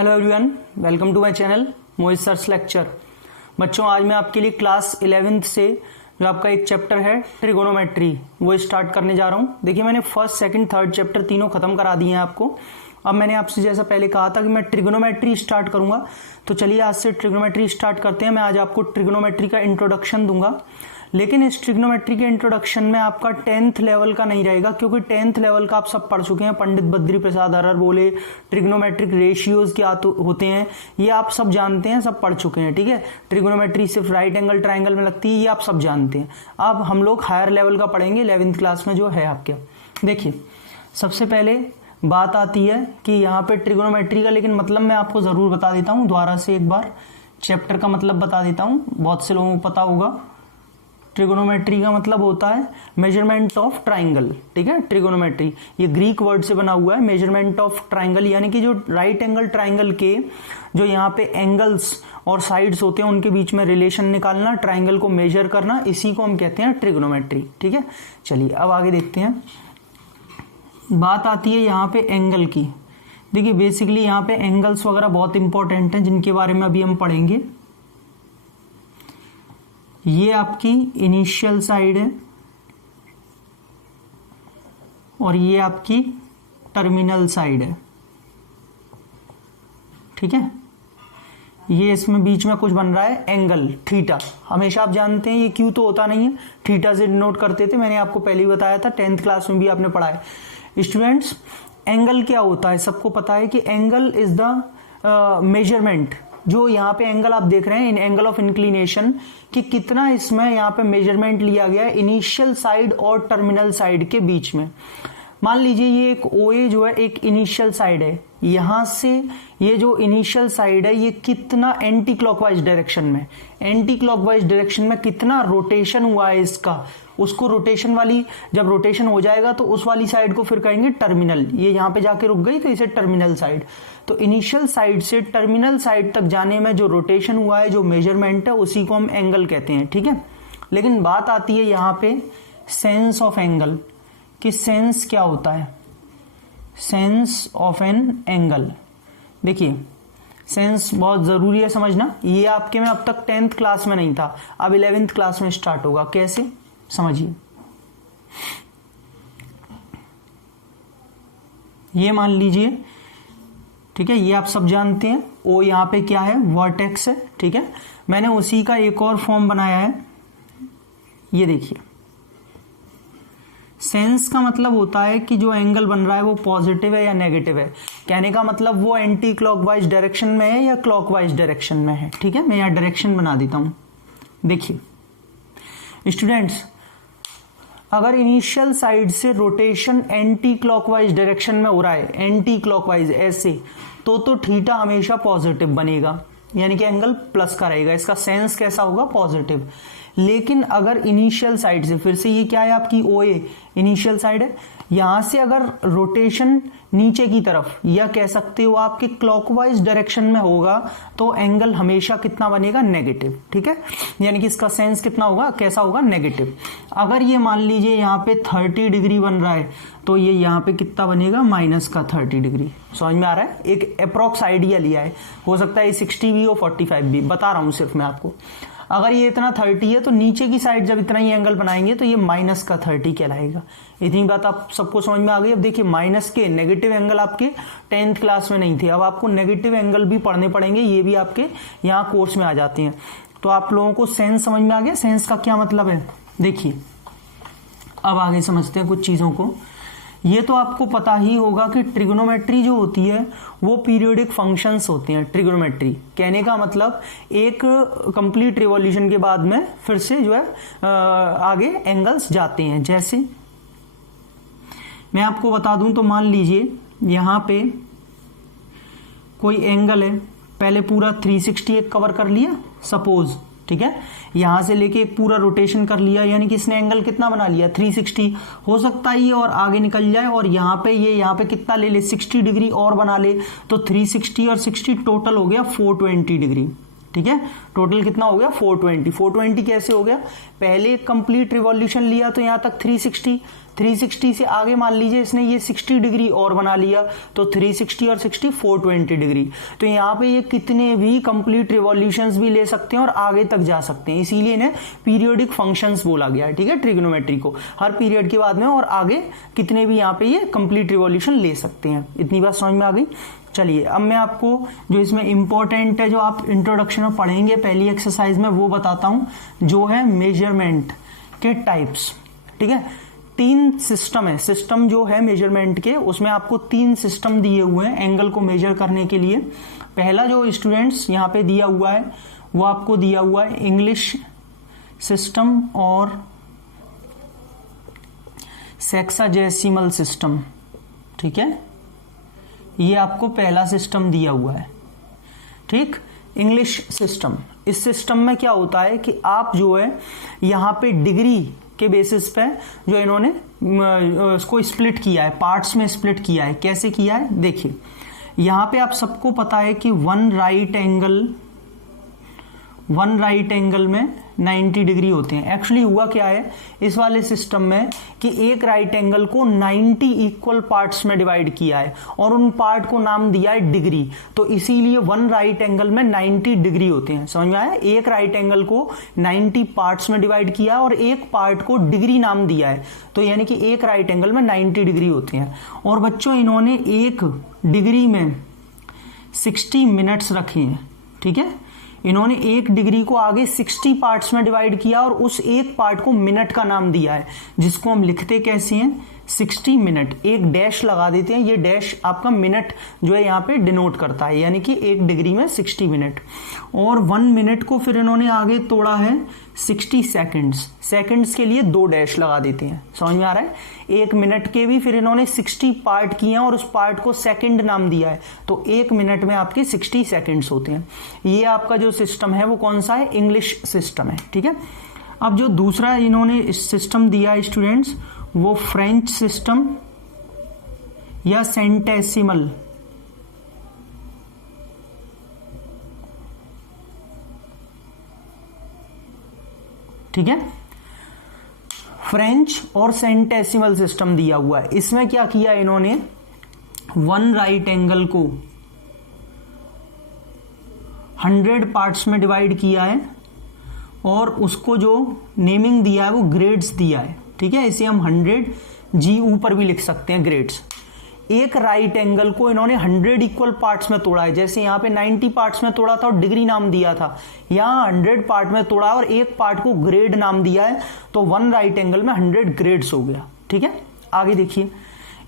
Hello everyone, welcome to my channel Mohit sir's lecture. बच्चों, आज मैं आपके लिए क्लास 11th से जो आपका एक चैप्टर है ट्रिगोनोमेट्री वो स्टार्ट करने जा रहा हूँ। देखिए, मैंने फर्स्ट, सेकंड, थर्ड चैप्टर तीनों खत्म करा दिए हैं आपको। अब मैंने आपसे जैसा पहले कहा था कि मैं ट्रिगोनोमेट्री स्टार्ट करूंगा, तो चलिए आज से ट्रिगोनोमेट्री स्टार्ट करते हैं। मैं आज आपको ट्रिगोनोमेट्री का इंट्रोडक्शन दूंगा, लेकिन इस ट्रिग्नोमेट्री के इंट्रोडक्शन में आपका 10th लेवल का नहीं रहेगा, क्योंकि 10th लेवल का आप सब पढ़ चुके हैं। पंडित बद्री प्रसाद अरर बोले ट्रिग्नोमेट्रिक रेशियोज क्या होते हैं, ये आप सब जानते हैं, सब पढ़ चुके हैं। ठीक है, ट्रिग्नोमेट्री सिर्फ राइट एंगल ट्राइंगल में लगती है, ये आप सब जानते हैं। अब हम लोग हायर लेवल का पढ़ेंगे 11th क्लास में जो है आपके। देखिए, सबसे पहले बात आती है कि यहाँ पे ट्रिग्नोमेट्री का, लेकिन मतलब मैं आपको जरूर बता देता हूँ दोबारा से एक बार, चैप्टर का मतलब बता देता हूँ, बहुत से लोगों को पता होगा। ट्रिगोनोमेट्री का मतलब होता है मेजरमेंट ऑफ ट्राइंगल। ठीक है, ट्रिगोनोमेट्री ये ग्रीक वर्ड से बना हुआ है, मेजरमेंट ऑफ ट्राइंगल, यानी कि जो राइट एंगल ट्राइंगल के जो यहाँ पे एंगल्स और साइड्स होते हैं उनके बीच में रिलेशन निकालना, ट्राइंगल को मेजर करना, इसी को हम कहते हैं ट्रिगोनोमेट्री। ठीक है, चलिए अब आगे देखते हैं। बात आती है यहाँ पे एंगल की। देखिए, बेसिकली यहाँ पे एंगल्स वगैरह बहुत इंपॉर्टेंट हैं, जिनके बारे में अभी हम पढ़ेंगे। ये आपकी इनिशियल साइड है और ये आपकी टर्मिनल साइड है। ठीक है, ये इसमें बीच में कुछ बन रहा है एंगल थीटा। हमेशा आप जानते हैं ये क्यू तो होता नहीं है, थीटा से डिनोट करते थे, मैंने आपको पहले ही बताया था, 10th क्लास में भी आपने पढ़ा है। स्टूडेंट्स, एंगल क्या होता है सबको पता है कि एंगल इज द मेजरमेंट। जो यहाँ पे एंगल आप देख रहे हैं, इन एंगल ऑफ इंक्लिनेशन, कि कितना इसमें यहाँ पे मेजरमेंट लिया गया है इनिशियल साइड और टर्मिनल साइड के बीच में। मान लीजिए ये एक OA जो है एक इनिशियल साइड है, यहां से ये जो इनिशियल साइड है ये कितना एंटी क्लॉकवाइज डायरेक्शन में, एंटी क्लॉकवाइज डायरेक्शन में कितना रोटेशन हुआ है इसका, उसको रोटेशन वाली, जब रोटेशन हो जाएगा तो उस वाली साइड को फिर कहेंगे टर्मिनल। ये यहाँ पे जाके रुक गई तो इसे टर्मिनल साइड। तो इनिशियल साइड से टर्मिनल साइड तक जाने में जो रोटेशन हुआ है, जो मेजरमेंट है, उसी को हम एंगल कहते हैं। ठीक है, लेकिन बात आती है यहाँ पे सेंस ऑफ एंगल, कि सेंस क्या होता है, सेंस ऑफ एन एंगल। देखिए, सेंस बहुत जरूरी है समझना, ये आपके में अब तक 10th क्लास में नहीं था, अब 11th क्लास में स्टार्ट होगा। कैसे, समझिए। ये मान लीजिए, ठीक है, ये आप सब जानते हैं, ओ यहाँ पे क्या है, वर्टेक्स है। ठीक है, मैंने उसी का एक और फॉर्म बनाया है। ये देखिए, सेंस का मतलब होता है कि जो एंगल बन रहा है वो पॉजिटिव है या नेगेटिव है। कहने का मतलब वो एंटी क्लॉकवाइज डायरेक्शन में है या क्लॉकवाइज डायरेक्शन में है। ठीक है, मैं यहाँ डायरेक्शन बना देता हूं। देखिए स्टूडेंट्स, अगर इनिशियल साइड से रोटेशन एंटी क्लॉकवाइज डायरेक्शन में हो रहा है, एंटी क्लॉकवाइज ऐसे, तो थीटा हमेशा पॉजिटिव बनेगा, यानी कि एंगल प्लस का रहेगा, इसका सेंस कैसा होगा, पॉजिटिव। लेकिन अगर इनिशियल साइड से, फिर से ये क्या है आपकी OA इनिशियल साइड है, यहां से अगर रोटेशन नीचे की तरफ, या कह सकते हो आपके क्लॉकवाइज डायरेक्शन में होगा, तो एंगल हमेशा कितना बनेगा, नेगेटिव। ठीक है, यानी कि इसका सेंस कितना होगा, कैसा होगा, नेगेटिव। अगर ये मान लीजिए यहाँ पे 30 डिग्री बन रहा है, तो ये यहाँ पे कितना बनेगा, माइनस का 30 डिग्री। समझ में आ रहा है, एक अप्रॉक्स आइडिया लिया है, हो सकता है 60 भी हो 45 भी, बता रहा हूं सिर्फ मैं आपको। अगर ये इतना 30 है तो नीचे की साइड जब इतना ही एंगल बनाएंगे तो ये माइनस का 30 कहलाएगा। इतनी बात आप सबको समझ में आ गई। अब देखिए, माइनस के नेगेटिव एंगल आपके 10th क्लास में नहीं थे, अब आपको नेगेटिव एंगल भी पढ़ने पड़ेंगे, ये भी आपके यहाँ कोर्स में आ जाते हैं। तो आप लोगों को सेंस समझ में आ गया, सेंस का क्या मतलब है। देखिए, अब आगे समझते हैं कुछ चीजों को। ये तो आपको पता ही होगा कि ट्रिगोनोमेट्री जो होती है वो पीरियोडिक फंक्शंस होते हैं। ट्रिगोनोमेट्री कहने का मतलब एक कंप्लीट रिवॉल्यूशन के बाद में फिर से जो है आगे एंगल्स जाते हैं। जैसे मैं आपको बता दूं तो मान लीजिए यहां पे कोई एंगल है, पहले पूरा 360 एक कवर कर लिया सपोज। ठीक है, यहां से लेके एक पूरा रोटेशन कर लिया, यानी कि इसने एंगल कितना बना लिया, 360। हो सकता है ये और आगे निकल जाए और यहाँ पे ये यहाँ पे कितना ले ले, 60 डिग्री और बना ले, तो 360 और 60 टोटल हो गया 420 डिग्री। ठीक है, टोटल कितना हो गया, 420। 420 कैसे हो गया, पहले कंप्लीट रिवॉल्यूशन लिया तो यहाँ तक 360, 360 से आगे मान लीजिए इसने ये 60 डिग्री और बना लिया, तो 360 और 60 420 डिग्री। तो यहाँ पे ये कितने भी कंप्लीट रिवॉल्यूशंस भी ले सकते हैं और आगे तक जा सकते हैं, इसीलिए इन्हें पीरियोडिक फंक्शंस बोला गया है। ठीक है, ट्रिग्नोमेट्री को हर पीरियड के बाद में और आगे कितने भी यहाँ पे ये कंप्लीट रिवॉल्यूशन ले सकते हैं। इतनी बात समझ में आ गई। चलिए अब मैं आपको जो इसमें इंपॉर्टेंट है, जो आप इंट्रोडक्शन में पढ़ेंगे पहली एक्सरसाइज में, वो बताता हूं, जो है मेजरमेंट के टाइप्स। ठीक है, 3 सिस्टम है, सिस्टम जो है मेजरमेंट के, उसमें आपको 3 सिस्टम दिए हुए हैं एंगल को मेजर करने के लिए। पहला जो स्टूडेंट्स यहाँ पे दिया हुआ है वो आपको दिया हुआ है इंग्लिश सिस्टम और सेक्साजेसिमल सिस्टम। ठीक है, ये आपको पहला सिस्टम दिया हुआ है। ठीक, इंग्लिश सिस्टम, इस सिस्टम में क्या होता है कि आप जो है यहाँ पे डिग्री के बेसिस पे जो इन्होंने उसको स्प्लिट किया है, पार्ट्स में स्प्लिट किया है। कैसे किया है देखिए, यहाँ पे आप सबको पता है कि वन राइट एंगल में 90 डिग्री होते हैं। एक्चुअली हुआ क्या है इस वाले सिस्टम में कि एक राइट एंगल को 90 इक्वल पार्ट्स में डिवाइड किया है और उन पार्ट को नाम दिया है डिग्री। तो इसीलिए वन राइट एंगल में 90 डिग्री होते हैं। समझ में आया? एक राइट एंगल को 90 पार्ट्स में डिवाइड किया और एक पार्ट को डिग्री नाम दिया है, तो यानी कि एक राइट एंगल में 90 डिग्री होते हैं। और बच्चों इन्होंने एक डिग्री में 60 मिनट्स रखे हैं। ठीक है, इन्होंने एक डिग्री को आगे 60 पार्ट्स में डिवाइड किया और उस एक पार्ट को मिनट का नाम दिया है, जिसको हम लिखते कैसे हैं 60 मिनट। एक डैश लगा देते हैं, ये डैश आपका मिनट जो है यहाँ पे डिनोट करता है, यानी कि एक डिग्री में 60 मिनट। और 1 मिनट को फिर इन्होंने आगे तोड़ा है 60 सेकंड्स, सेकंड्स के लिए 2 डैश लगा देते हैं। समझ में आ रहा है? एक मिनट के भी फिर इन्होंने 60 पार्ट किए हैं और उस पार्ट को सेकंड नाम दिया है, तो एक मिनट में आपके 60 सेकंड्स होते हैं। ये आपका जो सिस्टम है वो कौन सा है? इंग्लिश सिस्टम है। ठीक है, अब जो दूसरा इन्होंने सिस्टम दिया है स्टूडेंट्स, वो फ्रेंच सिस्टम या सेंटेसिमल। ठीक है, फ्रेंच और सेंटेसिमल सिस्टम दिया हुआ है। इसमें क्या किया इन्होंने, वन राइट एंगल को 100 पार्ट्स में डिवाइड किया है और उसको जो नेमिंग दिया है वो ग्रेड्स दिया है। ठीक है, इसे हम 100 जी ऊपर भी लिख सकते हैं, ग्रेड्स। एक राइट एंगल को इन्होंने 100 इक्वल पार्ट्स में तोड़ा है, जैसे यहाँ पे 90 पार्ट्स में तोड़ा था और डिग्री नाम दिया था, यहाँ 100 पार्ट में तोड़ा और एक पार्ट को ग्रेड नाम दिया है, तो वन राइट एंगल में 100 ग्रेड्स हो गया। ठीक है, आगे देखिए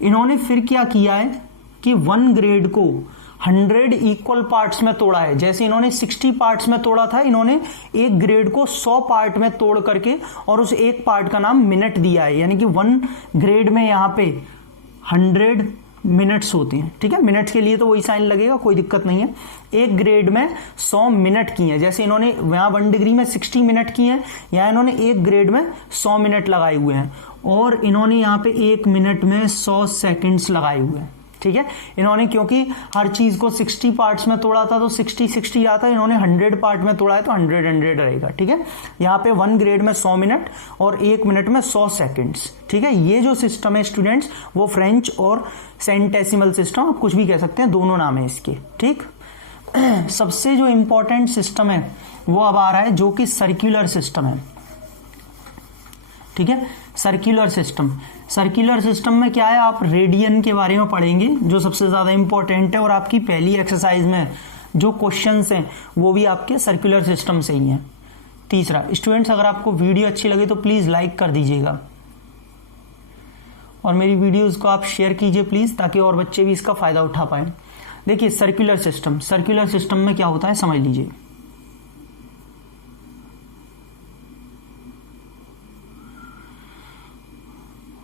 इन्होंने फिर क्या किया है कि 1 ग्रेड को 100 इक्वल पार्ट्स में तोड़ा है, जैसे इन्होंने 60 पार्ट्स में तोड़ा था, इन्होंने एक ग्रेड को 100 पार्ट में तोड़ करके और उस एक पार्ट का नाम मिनट दिया है, यानी कि 1 ग्रेड में यहाँ पे 100 मिनट्स होते हैं। ठीक है, मिनट्स के लिए तो वही साइन लगेगा, कोई दिक्कत नहीं है। एक ग्रेड में 100 मिनट किए हैं, जैसे इन्होंने यहाँ 1 डिग्री में 60 मिनट किए हैं, यहाँ इन्होंने एक ग्रेड में 100 मिनट लगाए हुए हैं और इन्होंने यहाँ पे 1 मिनट में 100 सेकंड्स लगाए हुए हैं। ठीक है, इन्होंने क्योंकि हर चीज को 60 पार्ट्स में तोड़ा था तो 60 आता है, इन्होंने 100 पार्ट में तोड़ा है तो 100 रहेगा। ठीक है, यहाँ पे 1 ग्रेड में 100 मिनट और 1 मिनट में 100 सेकंड्स। ठीक है, ये जो सिस्टम है स्टूडेंट्स वो फ्रेंच और सेंटेसिमल सिस्टम, आप कुछ भी कह सकते हैं, दोनों नाम है इसके। ठीक, सबसे जो इंपॉर्टेंट सिस्टम है वो अब आ रहा है, जो कि सर्कुलर सिस्टम है। ठीक है, सर्कुलर सिस्टम। सर्कुलर सिस्टम में क्या है, आप रेडियन के बारे में पढ़ेंगे, जो सबसे ज्यादा इंपॉर्टेंट है, और आपकी पहली एक्सरसाइज में जो क्वेश्चंस हैं वो भी आपके सर्कुलर सिस्टम से ही हैं। तीसरा स्टूडेंट्स, अगर आपको वीडियो अच्छी लगे तो प्लीज लाइक कर दीजिएगा और मेरी वीडियोस को आप शेयर कीजिए प्लीज, ताकि और बच्चे भी इसका फायदा उठा पाए। देखिए सर्कुलर सिस्टम, सर्कुलर सिस्टम में क्या होता है समझ लीजिए।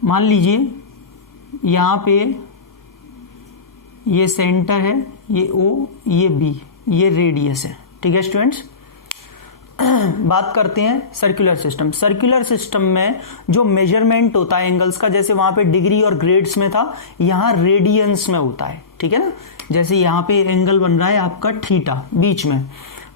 मान लीजिए यहां पे ये सेंटर है, ये O, ये B, ये रेडियस है। ठीक है स्टूडेंट्स, बात करते हैं सर्कुलर सिस्टम। सर्कुलर सिस्टम में जो मेजरमेंट होता है एंगल्स का, जैसे वहां पे डिग्री और ग्रेड्स में था, यहां रेडियंस में होता है। ठीक है ना, जैसे यहां पे एंगल बन रहा है आपका थीटा बीच में,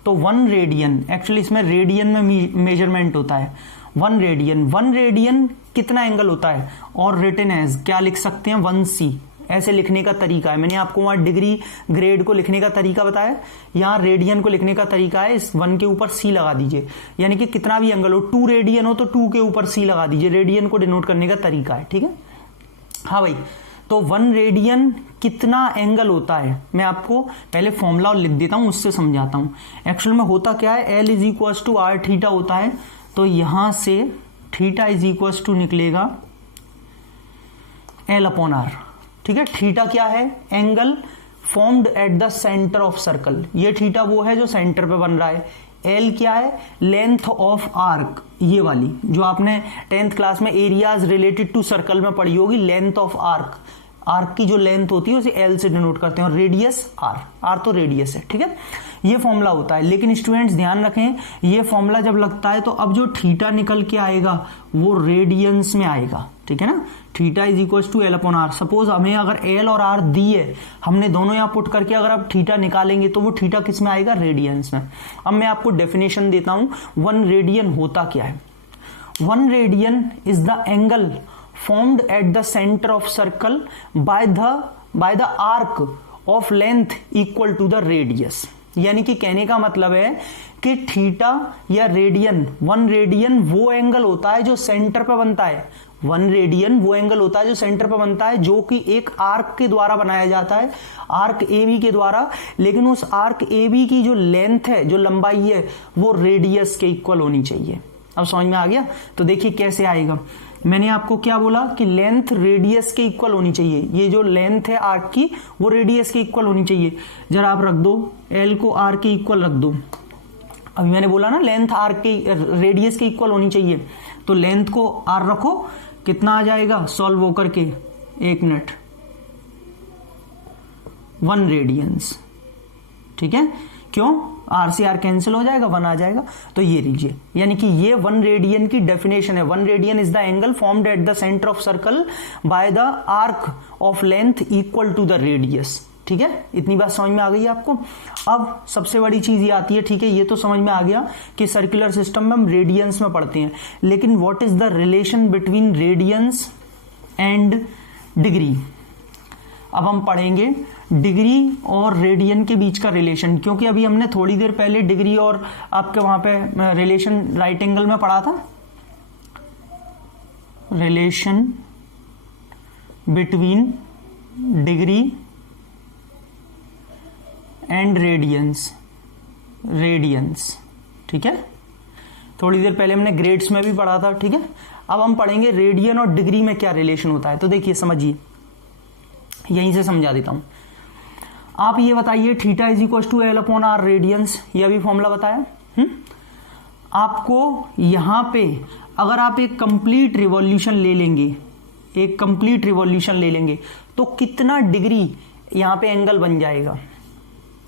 तो 1 रेडियन, एक्चुअली इसमें रेडियन में मेजरमेंट होता है। 1 रेडियन, 1 रेडियन कितना एंगल होता है, और रिटन एज क्या लिख सकते हैं 1c, ऐसे लिखने का तरीका है। मैंने आपको वहां डिग्री ग्रेड को लिखने का तरीका बताया, यहाँ रेडियन को लिखने का तरीका है, इस 1 के ऊपर c लगा दीजिए, यानी कि कितना भी एंगल हो, 2 रेडियन हो तो 2 के ऊपर c लगा दीजिए, रेडियन को डिनोट करने का तरीका है, ठीक है। हाँ भाई, तो 1 रेडियन कितना एंगल होता है, मैं आपको पहले फॉर्मूला लिख देता हूं, उससे समझाता हूं। एक्चुअल में होता क्या है, L is equal to R theta होता है, तो यहां से थीटा इज इक्वल टू निकलेगा L अपॉन आर, ठीक है। थीटा क्या है, angle formed at the centre of circle, ये थीटा वो है जो सेंटर पे बन रहा है। एल क्या है, लेंथ ऑफ आर्क, ये वाली जो आपने 10th क्लास में एरियाज रिलेटेड टू सर्कल में पढ़ी होगी, लेंथ ऑफ आर्क, आर्क की जो लेंथ होती है उसे एल से डिनोट करते हैं, और रेडियस आर, आर तो रेडियस है, ठीक है। ये फॉर्मूला होता है, लेकिन स्टूडेंट्स ध्यान रखें, ये फॉर्मूला जब लगता है तो अब जो थीटा निकल के आएगा वो रेडियंस में आएगा, ठीक है ना। Theta is equal to L upon R, suppose हमें अगर एल और आर दी है, हमने दोनों यहां पुट करके अगर आप थीटा निकालेंगे तो वो थीटा किस में आएगा, रेडियंस में। अब मैं आपको डेफिनेशन देता हूं, 1 रेडियन होता क्या है। 1 radian is the angle formed at the center of circle by the arc of length equal to the radius, यानी कि कहने का मतलब है कि थीटा या रेडियन, 1 रेडियन वो एंगल होता है जो सेंटर पे बनता है, 1 रेडियन वो एंगल होता है जो सेंटर पे बनता है, जो कि एक आर्क के द्वारा बनाया जाता है, आर्क ए बी के द्वारा, लेकिन उस आर्क ए बी की जो लेंथ है, जो लंबाई है, वो रेडियस के इक्वल होनी चाहिए। अब समझ में आ गया, तो देखिए कैसे आएगा। मैंने आपको क्या बोला कि लेंथ रेडियस के इक्वल होनी चाहिए, ये जो लेंथ है आर्क की वो रेडियस के इक्वल होनी चाहिए। जरा आप रख दो, एल को आर के इक्वल रख दो। अभी मैंने बोला ना लेंथ आर के रेडियस के इक्वल होनी चाहिए, तो लेंथ को आर रखो, कितना आ जाएगा सॉल्व होकर के, 1 मिनट, 1 रेडियंस, ठीक है। क्यों, आर से आर कैंसिल हो जाएगा, 1 आ जाएगा, तो ये लीजिए, यानी कि ये 1 रेडियन की डेफिनेशन है। 1 radian is the angle formed at the centre of circle by the arc of length equal to the radius, ठीक है। इतनी बात समझ में आ गई आपको। अब सबसे बड़ी चीज ये आती है, ठीक है, ये तो समझ में आ गया कि सर्कुलर सिस्टम में हम रेडियंस में पढ़ते हैं, लेकिन what is the relation between radians and degree. अब हम पढ़ेंगे डिग्री और रेडियन के बीच का रिलेशन, क्योंकि अभी हमने थोड़ी देर पहले डिग्री और आपके वहां पे रिलेशन राइट एंगल में पढ़ा था, relation between degree and radians, ठीक है। थोड़ी देर पहले हमने ग्रेड्स में भी पढ़ा था, ठीक है। अब हम पढ़ेंगे रेडियन और डिग्री में क्या रिलेशन होता है। तो देखिए समझिए, यहीं से समझा देता हूं। आप ये बताइए, theta is equal to L upon R radians, ये भी फॉर्मूला बताया। आपको यहां पे अगर आप एक कंप्लीट रिवॉल्यूशन ले लेंगे, एक कंप्लीट रिवॉल्यूशन ले लेंगे, तो कितना डिग्री यहां पे एंगल बन जाएगा,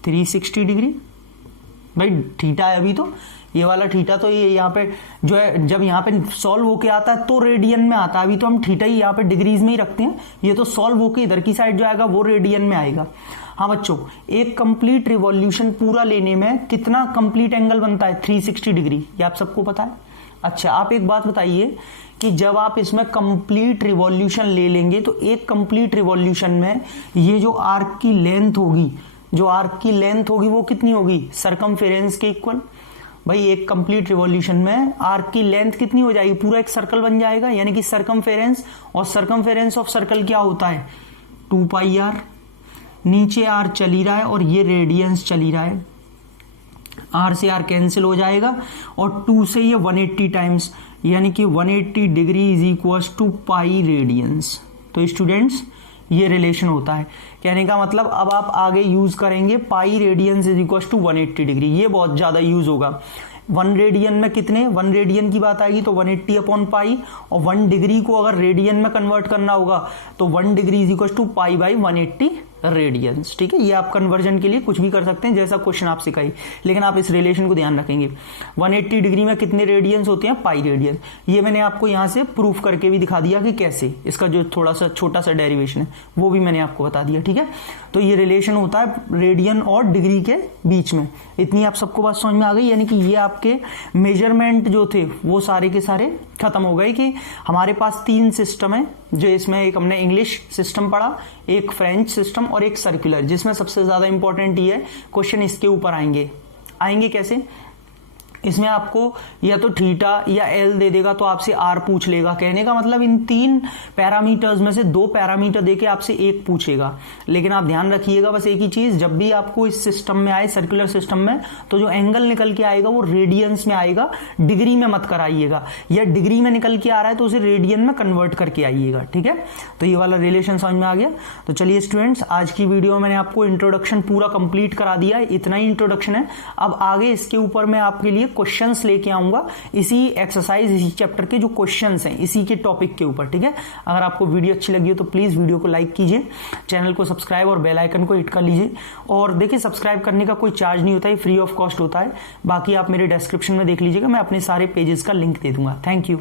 360 डिग्री। भाई थीटा है अभी, तो ये वाला थीटा तो ये यहाँ पे जो है, जब यहाँ पे सॉल्व होके आता है तो रेडियन में आता है, अभी तो हम थीटा ही यहाँ पे डिग्रीज में ही रखते हैं, ये तो सॉल्व होके इधर की साइड जो आएगा वो रेडियन में आएगा। हाँ बच्चों, एक कंप्लीट रिवॉल्यूशन पूरा लेने में कितना कंप्लीट एंगल बनता है, 360 डिग्री, ये आप सबको पता है। अच्छा, आप एक बात बताइए कि जब आप इसमें कंप्लीट रिवॉल्यूशन ले लेंगे तो एक कंप्लीट रिवॉल्यूशन में ये जो आर्क की लेंथ होगी, जो आर्क की लेंथ होगी वो कितनी होगी, सरकमफेरेंस के इक्वल। भाई एक कंप्लीट रिवॉल्यूशन में आर्क की लेंथ कितनी हो जाएगी, पूरा एक सर्कल बन जाएगा, यानी कि सरकमफेरेंस, और सरकमफेरेंस ऑफ सर्कल क्या होता है, 2 पाई आर। नीचे आर चली रहा है और ये रेडियंस चली रहा है, आर से आर कैंसिल हो जाएगा, और 2 से ये 180 टाइम्स, यानी कि 180 degree is equal to pi radians. तो स्टूडेंट्स ये रिलेशन होता है, कहने का मतलब अब आप आगे यूज करेंगे pi radians is equal to 180 degree, ये बहुत ज्यादा यूज होगा। 1 रेडियन में कितने, 1 रेडियन की बात आएगी तो 180 अपॉन पाई, और 1 डिग्री को अगर रेडियन में कन्वर्ट करना होगा तो 1 degree is equal to pi by 180 radians. ठीक है, ये आप कन्वर्जन के लिए कुछ भी कर सकते हैं, जैसा क्वेश्चन आपसे कही, लेकिन आप इस रिलेशन को ध्यान रखेंगे। 180 डिग्री में कितने रेडियंस होते हैं? पाई रेडियंस। ये मैंने आपको यहाँ से प्रूफ करके भी दिखा दिया कि कैसे, इसका जो थोड़ा सा छोटा सा डेरिवेशन है वो भी मैंने आपको बता दिया। ठीक है, तो ये रिलेशन होता है रेडियन और डिग्री के बीच में। इतनी आप सबको बात समझ में आ गई, यानी कि ये आपके मेजरमेंट जो थे वो सारे के सारे खत्म हो गए कि हमारे पास 3 सिस्टम है, जो इसमें एक हमने इंग्लिश सिस्टम पढ़ा, एक फ्रेंच सिस्टम और एक सर्कुलर, जिसमें सबसे ज्यादा इंपॉर्टेंट ये है, क्वेश्चन इसके ऊपर आएंगे कैसे? इसमें आपको या तो थीटा या एल दे देगा तो आपसे आर पूछ लेगा। कहने का मतलब इन 3 पैरामीटर्स में से 2 पैरामीटर देके आपसे एक पूछेगा। लेकिन आप ध्यान रखिएगा बस एक ही चीज, जब भी आपको इस सिस्टम में आए, सर्कुलर सिस्टम में, तो जो एंगल निकल के आएगा वो रेडियंस में आएगा, डिग्री में मत कराइएगा, या डिग्री में निकल के आ रहा है तो उसे रेडियन में कन्वर्ट करके आइएगा। ठीक है, तो ये वाला रिलेशन समझ में आ गया। तो चलिए स्टूडेंट्स, आज की वीडियो में मैंने आपको इंट्रोडक्शन पूरा कंप्लीट करा दिया है, इतना ही इंट्रोडक्शन है। अब आगे इसके ऊपर मैं आपके लिए क्वेश्चंस लेके आऊंगा, इसी एक्सरसाइज, इसी चैप्टर के जो क्वेश्चंस हैं इसी के टॉपिक के ऊपर। ठीक है, अगर आपको वीडियो अच्छी लगी हो तो प्लीज वीडियो को लाइक कीजिए, चैनल को सब्सक्राइब और बेल आइकन को हिट कर लीजिए। और देखिए, सब्सक्राइब करने का कोई चार्ज नहीं होता है, फ्री ऑफ कॉस्ट होता है। बाकी आप मेरे डिस्क्रिप्शन में देख लीजिएगा, मैं अपने सारे पेजेस का लिंक दे दूंगा। Thank you.